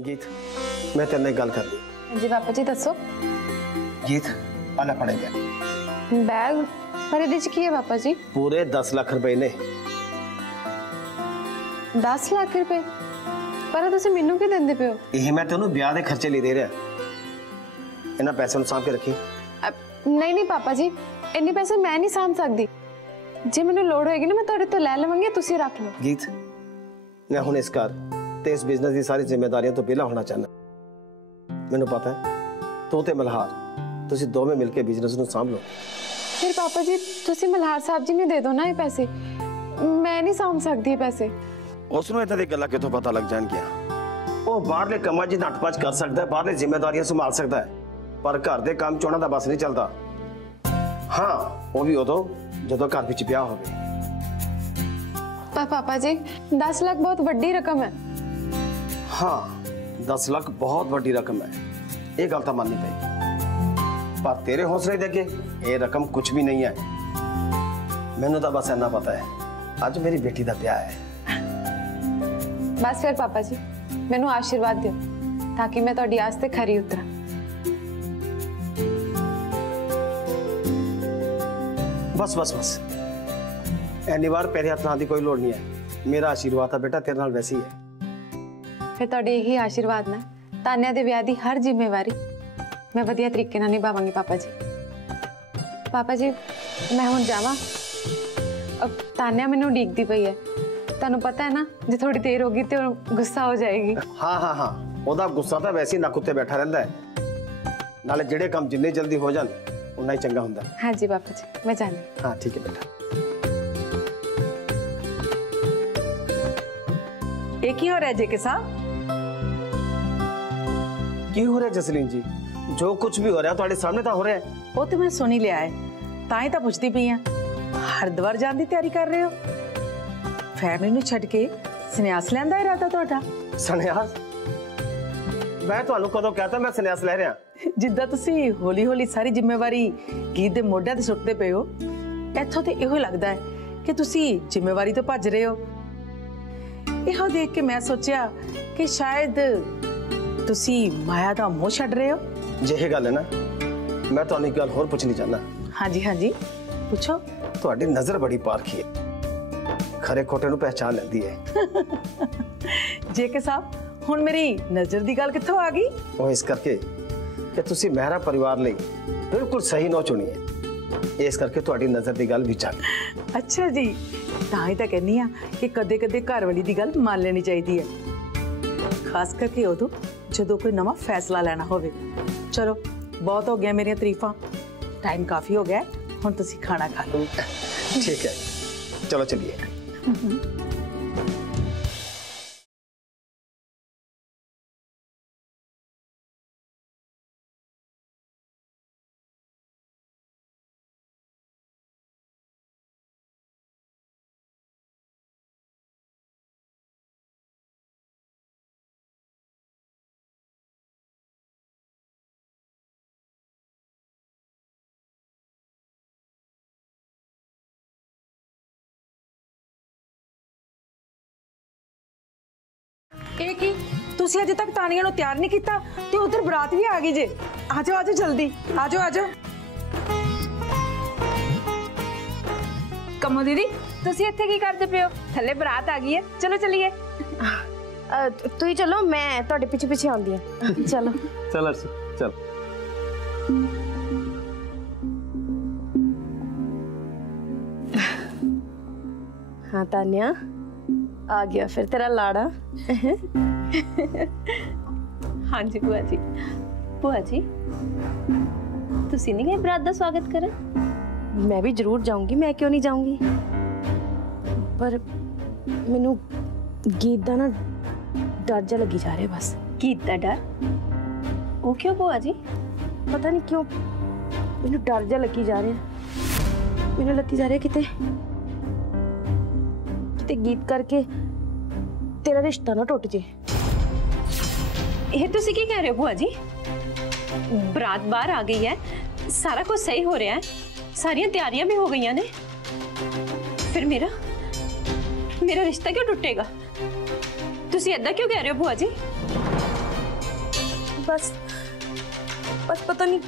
गीत मैं तेरे नाल गल करनी। जी पापा जी दसो। गीत आला पड़ेगा बैग पर इहदे च की है पापा जी? पूरे 10 लाख रुपए ने। 10 लाख रुपए पर तुसी मैनू की देंदे पे हो? यही मैं तेनू ब्याह दे खर्चे लिए दे रहा। इन्हां पैसे नूं सांभ के रखी। नहीं नहीं पापा जी इन्ने पैसे मैं नहीं सांभ सकदी। जे मैनू लोड़ होएगी ना मैं तुहाडे तो ले लवांगी, तुसी रख लो। गीत मैं हुण इस घर ते इस बिजनेस की सारी जिम्मेदारियों तो पहला होना चाहना। मैनू पता है तू ते मल्हार तुसी दोवें मिलके बिजनेस नूं सांभ लो। फिर पापा जी तुसी मल्हार साहब जी ने दे दो ना ये पैसे, मैं नहीं सांभ सकदी पैसे। उसनूं इदां दी गल्लां कित्थों पता लग जाणगियां? ਉਹ ਬਾਹਰਲੇ ਕੰਮਾਂ 'ਚ ਨੱਠ-ਭੱਜ ਕਰ ਸਕਦਾ ਹੈ, ਬਾਹਰਲੇ ਜ਼ਿੰਮੇਵਾਰੀਆਂ ਸੰਭਾਲ ਸਕਦਾ ਹੈ, ਪਰ ਘਰ ਦੇ ਕੰਮ 'ਚ ਉਹਨਾਂ ਦਾ ਬਸ ਨਹੀਂ ਚੱਲਦਾ। ਹਾਂ ਉਹ ਵੀ ਉਦੋਂ ਜਦੋਂ ਘਰ ਵਿੱਚ ਵਿਆਹ ਹੋਵੇ। पर पापा जी 10 लाख बहुत बड़ी रकम है। हाँ 10 लाख बहुत बड़ी रकम है, ये गल तो माननी पड़ेगी। पर तेरे हौसले देखे ये रकम कुछ भी नहीं है। मैनू तो बस इतना पता है आज मेरी बेटी का ब्याह है। बस फिर पापा जी मैनू आशीर्वाद दो ताकि मैं तुहाडी आस ते खरी उतरा। बस बस बस इन्नी बार पैरे हाथ लाने की कोई लोड़ नहीं है। मेरा आशीर्वाद है बेटा तेरे नाल वैसे ही है। फिर तुहाडे यही आशीर्वाद ना तान्या दे ब्याह दी हर जिम्मेवारी मैं वधिया तरीके नाल निभावांगी पापा जी। पापा जी मैं हुण जावां, अब तान्या मैनू उड़ीकदी पई है। तुहानू पता है ना जे थोड़ी देर होगी तो गुस्सा हो जाएगी। हाँ हाँ हाँ ओदा गुस्सा तो वैसे ही नक उत्ते बैठा रहिंदा है, नाले जिहड़े काम जिन्ने जल्दी हो जान उन्ना ही चंगा हुंदा। हाँ जी पापा जी मैं जानी। हाँ ठीक है बेटा। एक ही हो रहा है जेके साहब? की हो रहा है जसलीन जी? जो कुछ भी हो रहा है तुम्हारे सामने तो हो रहा है। वो तो मैं सुन ही लिया है, ताई तो पूछती पई हां। हरिद्वार जाने की तैयारी कर रहे हो? फैमिली नूं छड्ड के सन्यास लैण दा इरादा तुहाडा? सन्यास? मैं तुहानू कदों कहता मैं सन्यास ले रहा? जिद्दां तुसीं हौली हौली सारी जिम्मेवारी गीत दे मोढिਆਂ ते सुੱਟਦੇ पए हो, इत्थों ते इहो लगदा है कि तुसीं जिम्मेवारी तो भज रहे हो। इहो देख के मैं सोचिया कि शायद तुसी माया दा मोह छड्ड रहे हो। जे ये गल है ना मैं तुहानू एक गल होर पुछनी चाहना। हाँ जी पूछो। तुहाडी नजर बड़ी पारखी है, खरे खोटे नू पहचान लैंदी है। जेके साहब हुण मेरी नजर दी गल कित्थों आ गई? वो इस करके कि तुसी मेहरा परिवार लई बिल्कुल सही नो चुनी है, इस करके तुहाडी नजर दी गल विच आ गई। अच्छा जी तां ही तां कहनी आ कि कदे कदे घर वाली दी गल मान लेनी चाहिदी है, खास करके उदों जदों कोई नवा फैसला लेना होवे। चलो बहुत हो गया मेरियां तारीफां, टाइम काफी हो गया, हुण तुसीं खाना खा लो। ठीक है चलो चलिए। एक ही तुसी अजे तक तानिया नु तैयार नहीं किया ते उधर बरात भी आ गई जे। आजो आजो जल्दी आजो आजो। कमो दीदी तुसी इत्थे की करदे पे हो? थल्ले बरात आ गई है, चलो चलिए। तू ही चलो मैं तुहाडे पीछे पीछे आंदी हां। चलो चल अर्शी चल। हाँ तान्या आ गया फिर तेरा लाड़ा। हाँ जी बुआ जी। बुआ जी तुसी नहीं गए बरात दा स्वागत करन? मैं भी जरूर जाऊंगी, मैं क्यों नहीं जाऊंगी, पर मैनू गीत दा ना डर जा लगी जा रहा है। बस गीत दा डर? वो क्यों बुआ जी? पता नहीं क्यों मैनू डर जा लगी जा रहा है। मैनू लगी जा रहा है किते गीत करके तेरा रिश्ता ना टूट जे। ये तुसी की कह रहे हो बुआ जी? बरात बाहर आ गई है, सारा कुछ सही हो रहा है, सारियां तैयारियां भी हो गई ने, फिर मेरा रिश्ता क्यों टूटेगा? तुसी ऐदा क्यों कह रहे हो बुआ जी? बस बस पता नहीं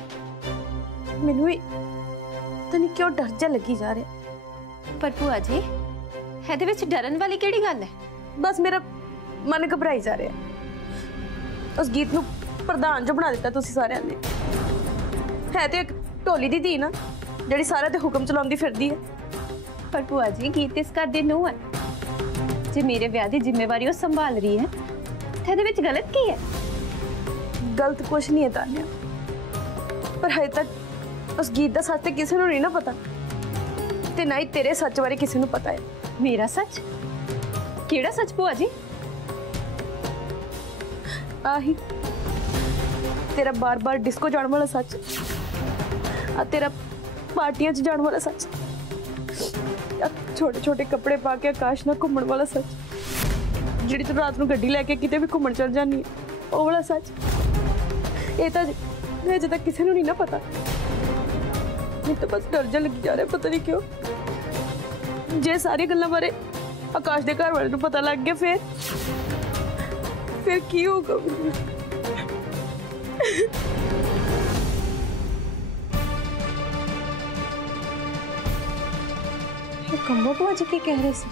मैनू भी पता नहीं क्यों डर जा लगी जा रहा। पर भूआ जी ਇਹਦੇ ਵਿੱਚ ਡਰਨ ਵਾਲੀ ਕਿਹੜੀ ਗੱਲ ਹੈ? बस मेरा मन घबराई जा रहा है। उस गीत नू प्रधान जो बना दिता तुसी सारिਆਂ ने। है तो एक ढोली दी धी ना ਜਿਹੜੀ ਸਾਰਿਆਂ ਤੇ ਹੁਕਮ ਚਲਾਉਂਦੀ ਫਿਰਦੀ ਹੈ। पर भूआ जी गीत इस घर दी नूंह है, जे मेरे ब्याह दी जिम्मेवारी वो संभाल रही है ते ਇਹਦੇ ਵਿੱਚ गलत की है? गलत कुछ नहीं है तान्या, पर हजे तक उस गीत का सच तो किसी को नहीं ना पता, ते ना ही तेरे सच बारे किसी को पता है। मेरा सच? केड़ा सच भूआ जी? आही तेरा बार बार डिस्को जाने वाला सच, आ तेरा पार्टियां च जाने वाला सच, छोटे छोटे कपड़े पा के आकाश ना घूमने वाला सच, जिहड़ी तू रात नूं गड्डी लैके किते भी घूमन चल जानी है वो वाला सच। ये तो अजे तक किसी को नहीं ना पता। मैं तो बस डर जा लगी जा रहा है, पता नहीं क्यों। जे सारी गल्लां बारे आकाश दे घर वाले नूं पता लग गया फिर की होगा? कंबो भूआ जी की कह रहे सी?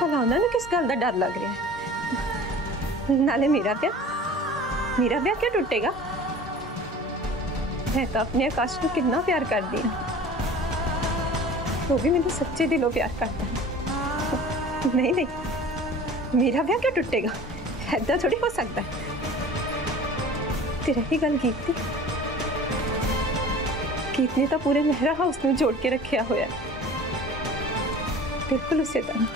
भला उन्होंने किस गल का डर लग रहा है? नाले मेरा ब्याह क्या टूटेगा? मैं तो अपने आकाश को कितना प्यार कर दिया, वो भी मैंने सच्चे दिलों प्यार करता है। नहीं नहीं, मेरा ब्याह क्यों टूटेगा? ऐसा थोड़ी हो सकता है। तेरा ही गल गीत ने तो पूरे मेहरा हाउस में जोड़ के रखा होया, बिल्कुल उसे तरह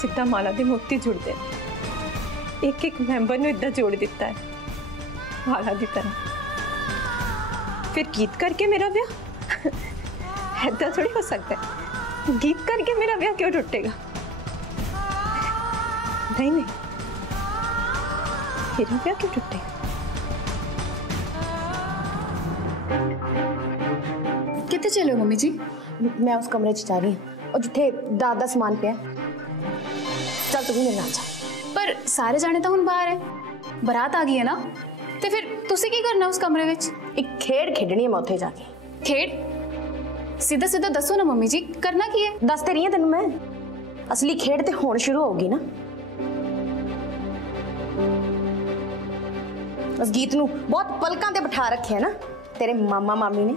जिद्दां माला दे मोती जुड़ते, एक एक मैंबर ने इदा जोड़ दिता है माला की तरह। फिर गीत करके मेरा ब्याह ऐसा थोड़ी हो सकता है। गीत करके मेरा ब्याह क्यों टूटेगा? नहीं नहीं, मेरा ब्याह क्यों टूटेगा? कितने चले हो मम्मी जी? मैं उस कमरे च जा रही हूँ और जिथे दादा सामान पिया। चल तू भी मेरे नाल जा। पर सारे जाने तो हुण बाहर है, बारात आ गई है ना, तो फिर तुसी की करना उस कमरे विच? एक खेड खेडनी है मैं उत्थे जाके। खेड? सीधा सीधा दसो ना मम्मी जी, करना की है? दस ते रही है तेन मैं, असली खेड ते हुण शुरू होगी ना। उस गीत नू बहुत पलकां ते बिठा रखे है ना तेरे मामा मामी ने,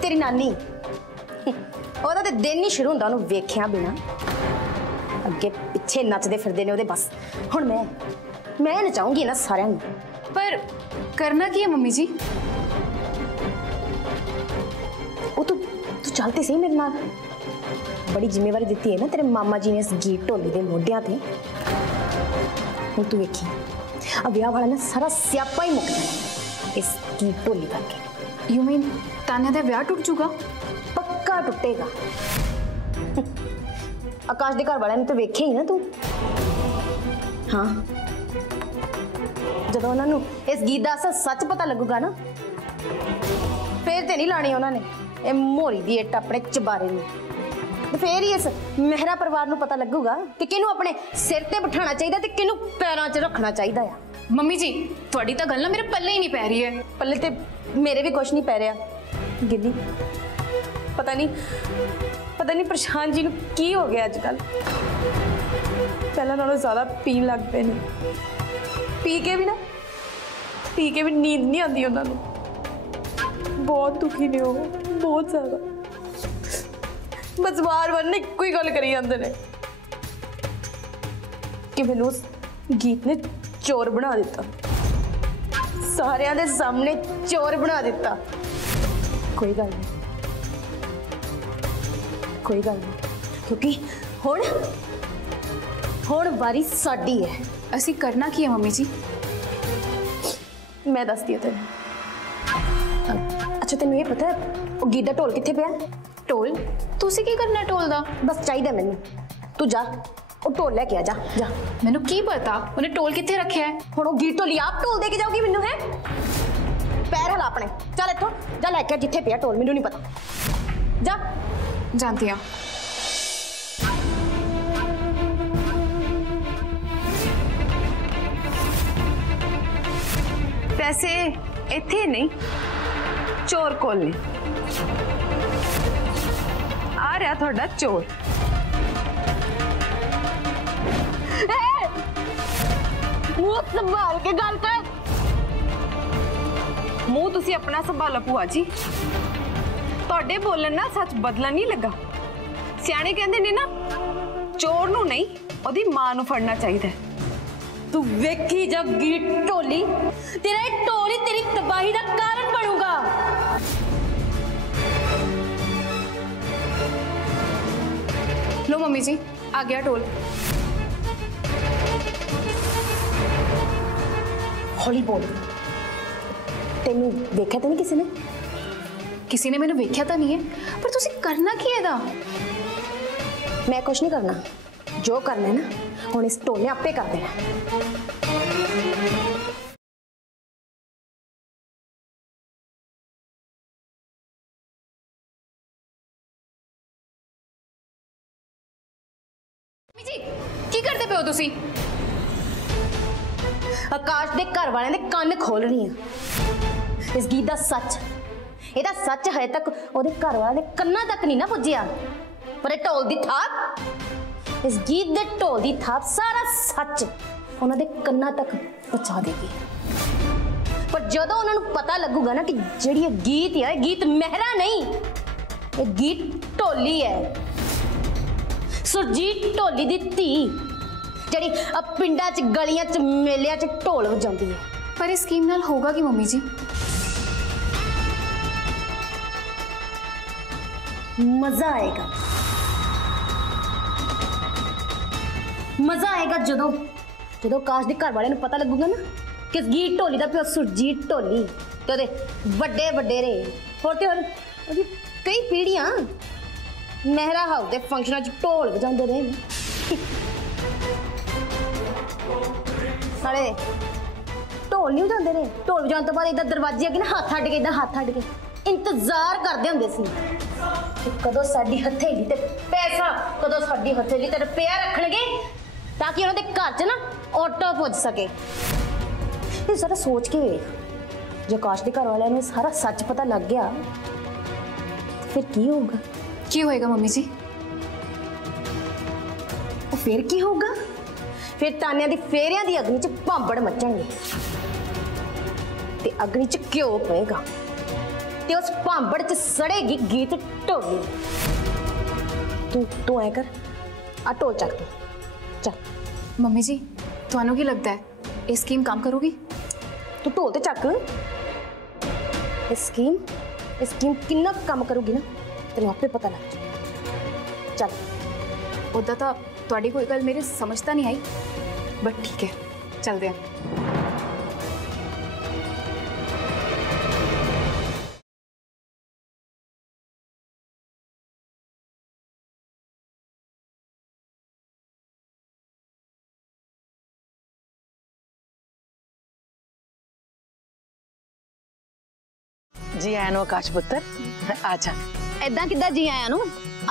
तेरी नानी। ओदा ते दिन ही शुरू हुंदा ओनू वेखिया बिना, अगे पिछे नचदे फिरदे ने ओदे। बस हुण मैं नचाऊंगी ना सारियां नू। पर करना की है मम्मी जी? वो तू चलते सही मेरे नाल। बड़ी जिम्मेवारी दी है ना तेरे मामा जी ने इस गीत ढोली के मोढियां ते। हुण तू वेखी अब ब्याह वाला ना सारा स्यापा ही मुक जाना इस गीत ढोली करके। यू मीन तान्या दा ब्याह टूट चुका? पक्का टुटेगा। आकाश दे घर वाले ने तो वेखे ही ना तू। हाँ, जदों उन्हां नू इस गीत दा असल सच पता लगूगा ना, फिर ते नहीं लानी उन्होंने ये मोरी दी इट अपने चबारे में। तो फिर ही इस मेहरा परिवार नू पता लगूगा कि किनू अपने सिर ते बिठाना चाहिए ते किनू पैरां च रखना चाहिए आ। मम्मी जी थोड़ी तो गल ना मेरे पल्ले ही नहीं पै रही है। पल्ले ते मेरे भी कुछ नहीं पै रहा गिल्ली। पता नहीं प्रशांत जी नू की हो गया अजकल। पहला नालों ज्यादा पीन लग पे ने, पी के भी नींद नहीं आती उन्होंने। बहुत दुखी ने वो, बहुत ज्यादा। बस बार बार ने कोई गल करी जाते ने कि मैनू उस गीत ने चोर बना दिता, सारियां दे सामने चोर बना दिता। कोई गल नहीं, क्योंकि हुण वारी साडी है। असी करना की है मम्मी जी? मैं दसदी हूं तेन। अच्छा तेन ये पता है वो गीत दा ढोल कित्थे पिया? ढोल? तुसी की करना ढोल दा? बस चाहिए मैनू, तू जा वो ढोल लेके आ जा। जा मैनू की पता उन्हें ढोल कित्थे रखा है? हुण वो गीत ढोली आप ढोल दे के जाओगी मैनू? है पैर हला अपने, चल इत्थों जा लेके आ जिथे पिया ढोल। मैनू नहीं पता, जा। जानती हूँ। वैसे इत्थे नहीं, चोर कोल ने। आ रहा थोड़ा चोर। मुंह संभाल के गल कर। मुंह तुसी अपना संभालो भूआ जी, ਤੁਹਾਡੇ बोलन ना सच बदलन नहीं लगा। सियाणे कहंदे ने ना, चोर नूं नहीं ओदी मां नूं फड़ना चाहिए। तू वेखी जगी ढोली, तेरा ये ढोल ही तेरी तबाही का कारण बनूगा। लो मम्मी जी, आ गया ढोल। हौली बोल, तेनू देखा तो नहीं किसी ने? किसी ने मैंने वेख्या तो नहीं है, पर तुसी करना की है दा? मैं कुछ नहीं करना, जो करना है ना हुण इस ढोल ने आपे कर देना। जी की करते पे हो तुसी? आकाश दे घर वाले ने कान खोल रही हैं। इस गीत का सच, ਇਹਦਾ सच हजे तक ਉਹਦੇ घर वाले ਕੰਨਾਂ तक नहीं ना पुज्जिया, पर ਇਹ ਢੋਲ ਦੀ ਥਾਪ, इस गीत ਦੇ ਢੋਲ ਦੀ ਥਾਪ सारा सच ਉਹਨਾਂ ਦੇ ਕੰਨਾਂ तक ਪਹੁੰਚਾ ਦੇਗੀ। पर ਜਦੋਂ ਉਹਨਾਂ ਨੂੰ ਪਤਾ ਲੱਗੂਗਾ ਨਾ कि ਜਿਹੜੀ ਇਹ ਗੀਤ ਹੈ, ਇਹ ਗੀਤ ਮਹਿਰਾ ਨਹੀਂ, ਇਹ ਗੀਤ ਢੋਲੀ ਹੈ, ਸੁਰਜੀਤ ਢੋਲੀ ਦੀ ਧੀ, ਜਿਹੜੀ ਆ ਪਿੰਡਾਂ 'ਚ ਗਲੀਆਂ 'ਚ ਮੇਲਿਆਂ 'ਚ ਢੋਲ ਵਜਾਉਂਦੀ ਹੈ। पर इस स्कीम नाल होगा कि मम्मी जी? मजा आएगा, मजा आएगा ਜਦੋਂ ਆਕਾਸ਼ ਦੇ ਘਰ ਵਾਲਿਆਂ ਨੂੰ ਪਤਾ ਲੱਗੂਗਾ ਨਾ ਕਿ ਗੀਤ ਢੋਲੀ ਦਾ ਪਿਓ ਸੁਰਜੀਤ ਢੋਲੀ ਤੇ ਉਹਦੇ ਵੱਡੇ ਵਡੇਰੇ ਹੋਰ ਤੇ ਹੋਰ ਉਹਦੀ ਕਈ ਪੀੜ੍ਹੀਆਂ ਮਹਿਰਾ ਹਾਊਸ ਦੇ ਫੰਕਸ਼ਨਾਂ 'ਚ ਢੋਲ ਵਜਾਉਂਦੇ ਰਹੇ ਨੇ। ਨਾਲੇ ਢੋਲ ਨਹੀਂ ਵਜਾਉਂਦੇ ਰਹੇ, ਢੋਲ ਵਜਾਉਣ ਤੋਂ ਬਾਅਦ ਇਦਾਂ ਦਰਵਾਜ਼ੇ ਅੱਗੇ ਨਾ ਹੱਥ ਅੱਡ ਕੇ, ਇਦਾਂ ਹੱਥ ਅੱਡ ਕੇ ਇੰਤਜ਼ਾਰ ਕਰਦੇ ਹੁੰਦੇ ਸੀ ਕਿ ਕਦੋਂ ਸਾਡੀ ਹਥੇਲੀ ਤੇ ਪੈਸਾ, ਕਦੋਂ ਸਾਡੀ ਹਥੇਲੀ ਤੇ ਰੁਪਇਆ ਰੱਖਣਗੇ ਤਾਂ ਕਿ ਉਹਨਾਂ ਦੇ ਘਰ 'ਚ ਨਾ ਆਟੋ ਪੁੱਜ ਸਕੇ। ਇਹ ਜ਼ਰਾ ਸੋਚ ਕੇ ਵੇਖ, ਜੇ ਆਕਾਸ਼ ਦੇ ਘਰ ਵਾਲਿਆਂ ਨੂੰ ਸਾਰਾ ਸੱਚ ਪਤਾ ਲੱਗ ਗਿਆ ਫਿਰ ਕੀ ਹੋਊਗਾ? की होएगा मम्मी जी? ਉਹ ਫਿਰ ਕੀ ਹੋਊਗਾ? ਫਿਰ ਤਾਨਿਆਂ ਦੀ ਫੇਰਿਆਂ ਦੀ ਅਗਨੀ 'ਚ ਭਾਂਬੜ ਮੱਚਣਗੇ ਤੇ ਅਗਨੀ 'ਚ ਘਿਓ ਪਏਗਾ ਤੇ ਉਸ ਭਾਂਬੜ 'ਚ ਸੜੇਗੀ ਗੀਤ ਢੋਲੀ। ਤੂੰ ਐ ਕਰ, ਆ ਢੋਲ ਚੱਕ ਤੂੰ, ਚੱਲ। मम्मी जी ਤੁਹਾਨੂੰ ਕੀ ਲੱਗਦਾ ਹੈ ਇਹ ਸਕੀਮ ਕੰਮ ਕਰੂਗੀ? ਤੂੰ ਢੋਲ ਤੇ ਚੱਕ। ਇਹ ਸਕੀਮ ਕਿੰਨਾ ਕੁ ਕੰਮ ਕਰੂਗੀ ਨਾ ਤੈਨੂੰ ਆਪੇ ਪਤਾ ਲੱਗ ਜਾਊ। ਚੱਲ। ਉਦਾਂ ਤਾਂ ਤੁਹਾਡੀ ਕੋਈ ਗੱਲ ਮੇਰੇ ਸਮਝ ਤਾਂ ਨਹੀਂ ਆਈ, ਬਟ ਠੀਕ ਹੈ ਚੱਲਦੇ ਹਾਂ। जी आया नो आकाश पुत्र, आजा। ਇਦਾਂ ਕਿੱਦਾਂ ਜੀ ਆਇਆਂ ਨੂੰ?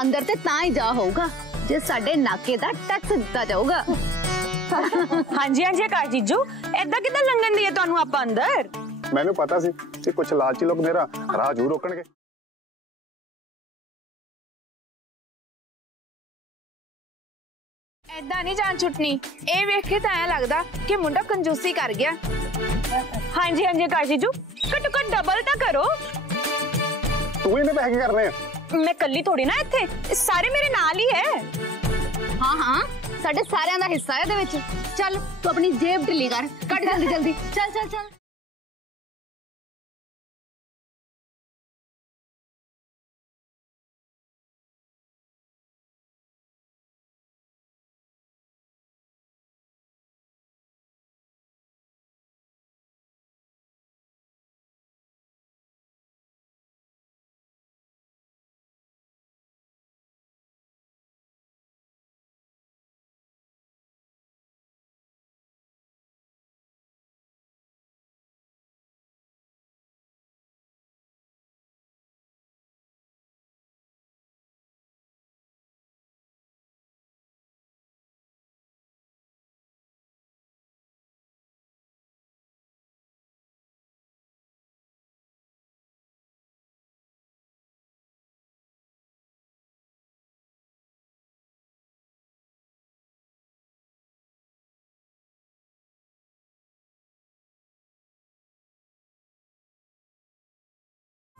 ਅੰਦਰ ਤੇ ਤਾਂ ਹੀ ਜਾ ਹੋਊਗਾ ਜੇ ਸਾਡੇ ਨਾਕੇ ਦਾ ਟੈਕਸ ਦਿੱਤਾ ਜਾਊਗਾ। ਹਾਂਜੀ ਹਾਂਜੀ ਆਕਾਸ਼ ਜੀਜੂ, ਏਦਾਂ ਕਿੱਦਾਂ ਲੰਘਣ ਦੀ ਹੈ ਤੁਹਾਨੂੰ ਆਪਾਂ ਅੰਦਰ? ਮੈਨੂੰ ਪਤਾ ਸੀ ਕਿ ਕੁਝ ਲਾਲਚੀ ਲੋਕ ਮੇਰਾ ਰਾਹ ਜ਼ਰੂਰ ਰੋਕਣਗੇ। ਏਦਾਂ ਨਹੀਂ ਜਾਨ ਛੁੱਟਣੀ। ਇਹ ਵੇਖ ਕੇ ਤਾਂ ਐਂ ਲੱਗਦਾ ਕਿ ਮੁੰਡਾ ਕੰਜੂਸੀ ਕਰ ਗਿਆ। ਹਾਂਜੀ ਹਾਂਜੀ ਆਕਾਸ਼ ਜੀਜੂ, ਘੱਟੋ ਘੱਟ ਡਬਲ ਤਾਂ ਕਰੋ। ਤੂੰ ਇਹਨੇ ਪੈਸੇ ਕੀ ਕਰਨੇ ਆ? ਮੈਂ ਕੱਲੀ ਥੋੜੀ ਨਾ ਇੱਥੇ, ਸਾਰੇ ਮੇਰੇ ਨਾਲ ਹੀ ਹੈ। ਹਾਂ ਹਾਂ, ਸਾਡੇ ਸਾਰਿਆਂ ਦਾ ਹਿੱਸਾ ਹੈ ਇਹਦੇ ਵਿੱਚ। ਚੱਲ ਤੂੰ ਆਪਣੀ ਜੇਬ ਢਿੱਲੀ ਕਰ, ਕੱਢ ਜਲਦੀ ਜਲਦੀ, ਚੱਲ ਚੱਲ ਚੱਲ।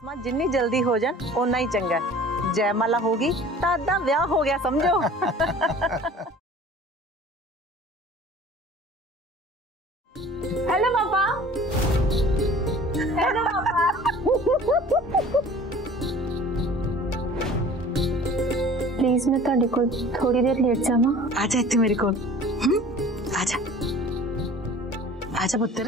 मां जिन्नी जल्दी हो जाए उन्ना ही चंगा है। जयमाला होगी तो अद्धा ब्याह हो गया समझो। हेलो पापा। हेलो पापा। प्लीज मैं ਤੁਹਾਡੇ ਕੋਲ थोड़ी देर लेट जावां। आजा इत्थे मेरे कोल। आजा आजा पुत्र।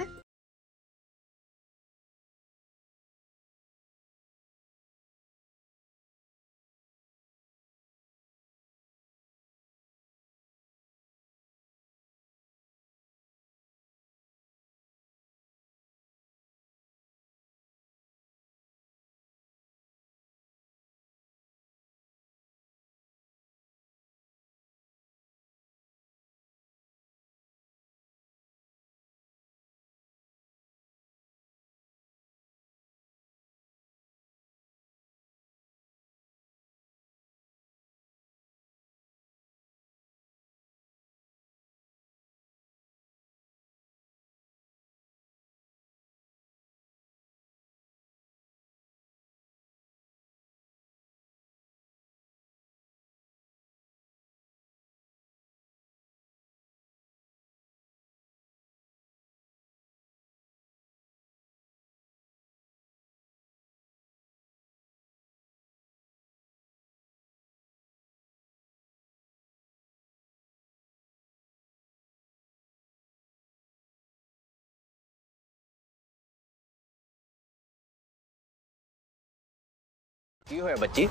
की होया बच्ची?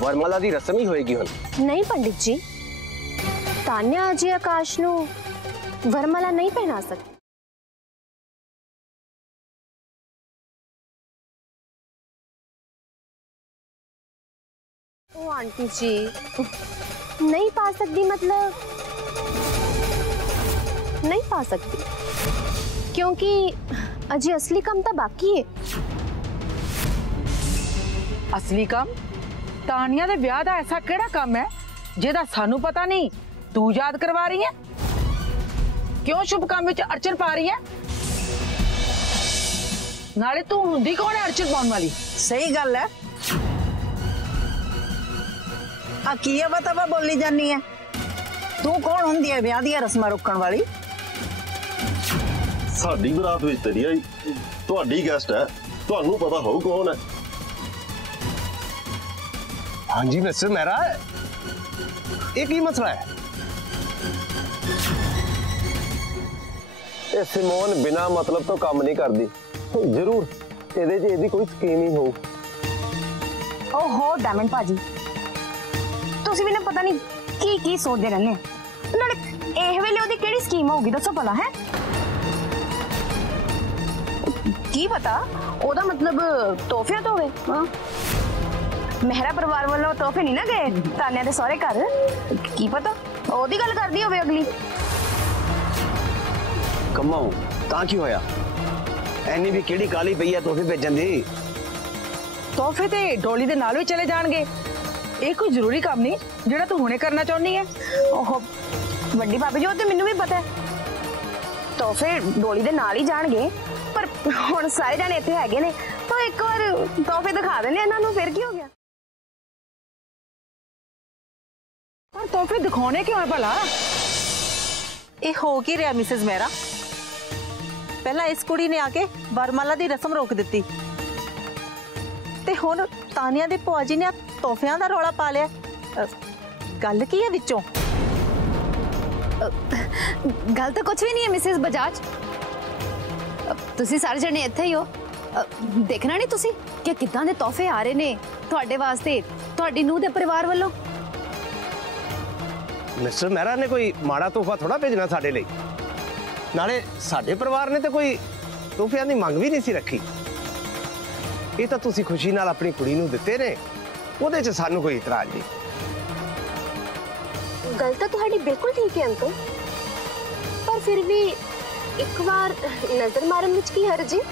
वरमाला दी रस्म ही होएगी हुण? नहीं पंडित जी, तान्या अजय आकाश नू वरमाला नहीं पहना सकती। ओ आंटी जी, नहीं पा सकती मतलब नहीं पा सकती, क्योंकि अजय असली काम तो बाकी है। असली काम? तानिया दे ब्याह दा ऐसा केड़ा काम है जेदा सानू पता नहीं तू याद करवा रही है? क्यों शुभ काम विच अड़चन पा रही है? नाले तू हुंदी कौन है अड़चन पाउण वाली? सही गल है। आ की बता बोली जानी है? तू कौन हुंदी है ब्याह दी रस्मां रोकण वाली? साडी बरात विच तेरी आई, तुहाडी गेस्ट है, तुहानू पता हो कौन है? हाँ जी मिस्टर मेहरा, एक ही मसला है। ये सिमोन बिना मतलब तो काम नहीं करती। जरूर ਇਹਦੇ 'ਚ ਇਹਦੀ ਕੋਈ ਸਕੀਮ ਹੀ ਹੋ। ओहो डायमंड भाजी, ਤੁਸੀਂ ਵੀ ਨਾ ਪਤਾ ਨਹੀਂ ਕੀ ਸੋਚਦੇ ਰਹਿੰਦੇ। ਨਾਲੇ ਇਹ ਵੇਲੇ ਉਹਦੀ ਕਿਹੜੀ ਸਕੀਮ ਹੋਊਗੀ ਦੱਸੋ ਭਲਾ ਹੈ? ਕੀ ਪਤਾ ਉਹਦਾ ਮਤਲਬ ਤੋਹਫਿਆਂ ਤੋਂ ਹੋਵੇ। ਹਾਂ मेहरा परिवार वालों तोहफे नहीं ना गए तान्या दे सहुरे घर, की पता ओदी गल करदी होवे अगली। कमाओ तां की होया? एनी भी केड़ी काली पई है तोहफे भेजन दी? तोहफे ते डोली दे नाल भी चले जाणगे। ਇਹ कोई जरूरी काम नहीं जेड़ा तू हुणे करना चाहनी है। ओहो वड्डी भाभी जी, ओ ते मैनू भी पता है तोहफे डोली दे नाल ही जाणगे, पर हुण सारे जाने इत्थे हैगे ने तो एक बार तोहफे दिखा देने इन्हां नूं, फिर की हो गया? पर तोहफे दिखाने क्यों है भला? ये हो की रहा मिसेस मेहरा? पहला इस कुड़ी ने आके वरमाला दी रस्म रोक दी ते हुण तानिया दे भुआ जी ने तोहफियां दा रौला पा लिया। गल की है विचों? गल तो कुछ भी नहीं है मिसेस बजाज, तुसी सारे जने इत्थे ही हो, देखना नहीं तुसी कि किदां दे तोहफे आ रहे ने तुहाडे वास्ते तुहाडी नूह दे परिवार वालों। मिस्टर मेहरा ने कोई माड़ा तोहफा थोड़ा भेजना साडे लई, नाले साडे परिवार ने तो कोई तोहफियां दी मंग भी नहीं सी रखी। ये तो तुसी खुशी नाल अपनी कुड़ी नूं दित्ते ने, ओदे च सानू कोई इतराज नहीं। गल तो तुहाडी बिल्कुल ठीक है अंकल, पर फिर भी एक बार नजर मारन विच की हर्ज है?